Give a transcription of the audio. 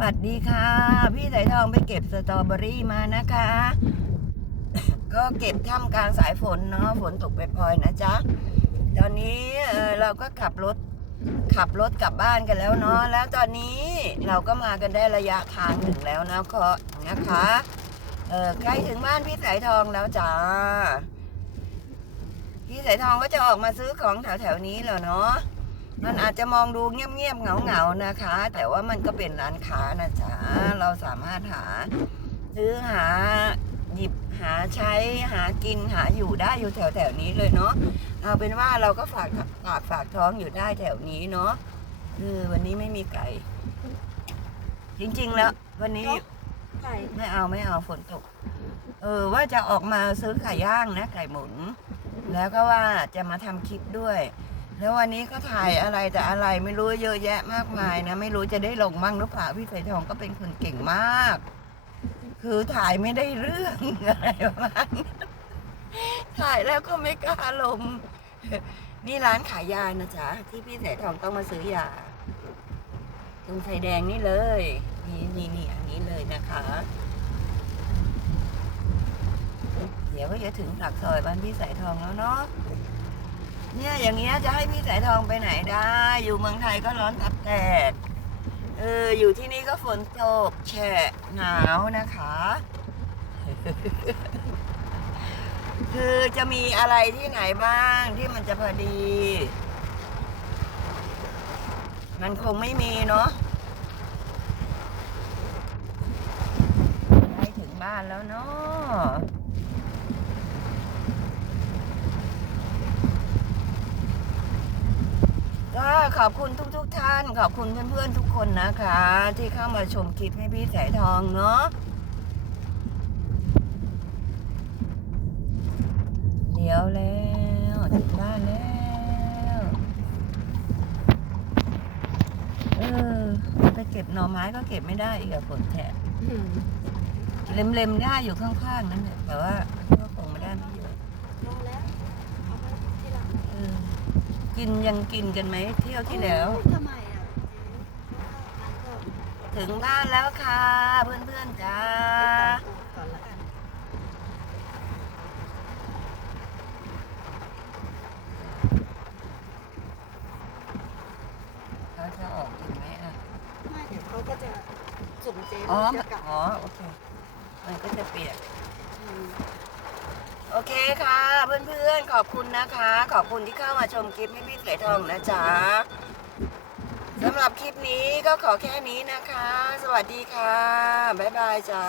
วัสดีค่ะ พี่สายทองไปเก็บสตรอเบอรี่มานะคะ ก็เก็บท่ามกลางสายฝนเนาะฝนตกไปพลอยนะจ๊ะ ตอนนี้เอ่อเราก็ขับรถขับรถกลับบ้านกันแล้วเนาะแล้วตอนนี้เราก็มากันได้ระยะทางหนึ่งแล้วนะก็นะคะเออใกล้ถึงบ้านพี่สายทองแล้วจ้าพี่สายทองก็จะออกมาซื้อของแถวแถวๆนี้แหล้วเนาะ มันอาจจะมองดูเงียบๆเหงาๆนะคะ แต่ว่ามันก็เป็นร้านค้านะจ๊ะเราสามารถหาซื้อหาหยิบหาใช้หากินหาอยู่ได้อยู่แถวๆนี้เลยเนาะเอาเป็นว่าเราก็ฝากฝากฝากท้องอยู่ได้แถวนี้เนาะเออวันนี้ไม่มีไก่จริง ๆ แล้ว วันนี้ไก่ไม่เอาไม่เอาฝนตก เออว่าจะออกมาซื้อไก่ย่างนะไก่หมุน แล้วก็ว่าจะมาทำคลิปด้วย แล้ววันนี้ก็ถ่ายอะไรแต่อะไรไม่รู้เยอะแยะมากมายนะ ไม่รู้จะได้ลงมั่งหรือเปล่าพี่สายทองก็เป็นคนเก่งมาก คือถ่ายไม่ได้เรื่องอะไรประมาณถ่ายแล้วก็ไม่กล้าลงนี่ร้านขายยานะจ๊ะที่พี่สายทองต้องมาซื้อยาตรงไฟแดงนี่เลย นี่นี่นี่อันนี้เลยนะคะ เดี๋ยวก็จะถึงปากซอยบ้านพี่สายทองแล้วเนาะ เนี่ยอย่างเงี้ยจะให้พี่สายทองไปไหนได้ อยู่เมืองไทยก็ร้อนทับแตกเอออยู่ที่นี่ก็ฝนตกแฉะหนาวนะคะ คือจะมีอะไรที่ไหนบ้างที่มันจะพอดี มันคงไม่มีเนาะได้ถึงบ้านแล้วเนาะ ก็ขอบคุณทุกๆทท่าน ขอบคุณเพื่อนๆทุกคนนะคะ ที่เข้ามาชมคลิปให้พี่สายทองเนาะเดี๋ยวแล้วถึงบ้านแล้วเออจะเก็บหน่อไม้ก็เก็บไม่ได้อีกอะฝนแฉะเล็มๆได้อยู่ข้างๆนั่นแหละแต่ว่าก็คงไม่ได้ไม่เยอะ ลงแล้วเอาไปที่หลัง เออ กินยังกินกันไหมเที่ยวที่แล้ว ทำไมอะเจ๊ถึงบ้านแล้วค่ะ เพื่อนๆจ้าก่อนละกันเขาจะออกอีกไหมอะ ไม่เดี๋ยวเขาก็จะส่งเจ๊อ๋อ จะกลับอ๋อ โอเค มันก็จะเปียกม โอเคค่ะ เพื่อนๆ ขอบคุณนะคะ ขอบคุณที่เข้ามาชมคลิปพี่พี่เสยทองนะจ๊ะสำหรับคลิปนี้ก็ขอแค่นี้นะคะ สวัสดีค่ะ บ๊ายบายจ้า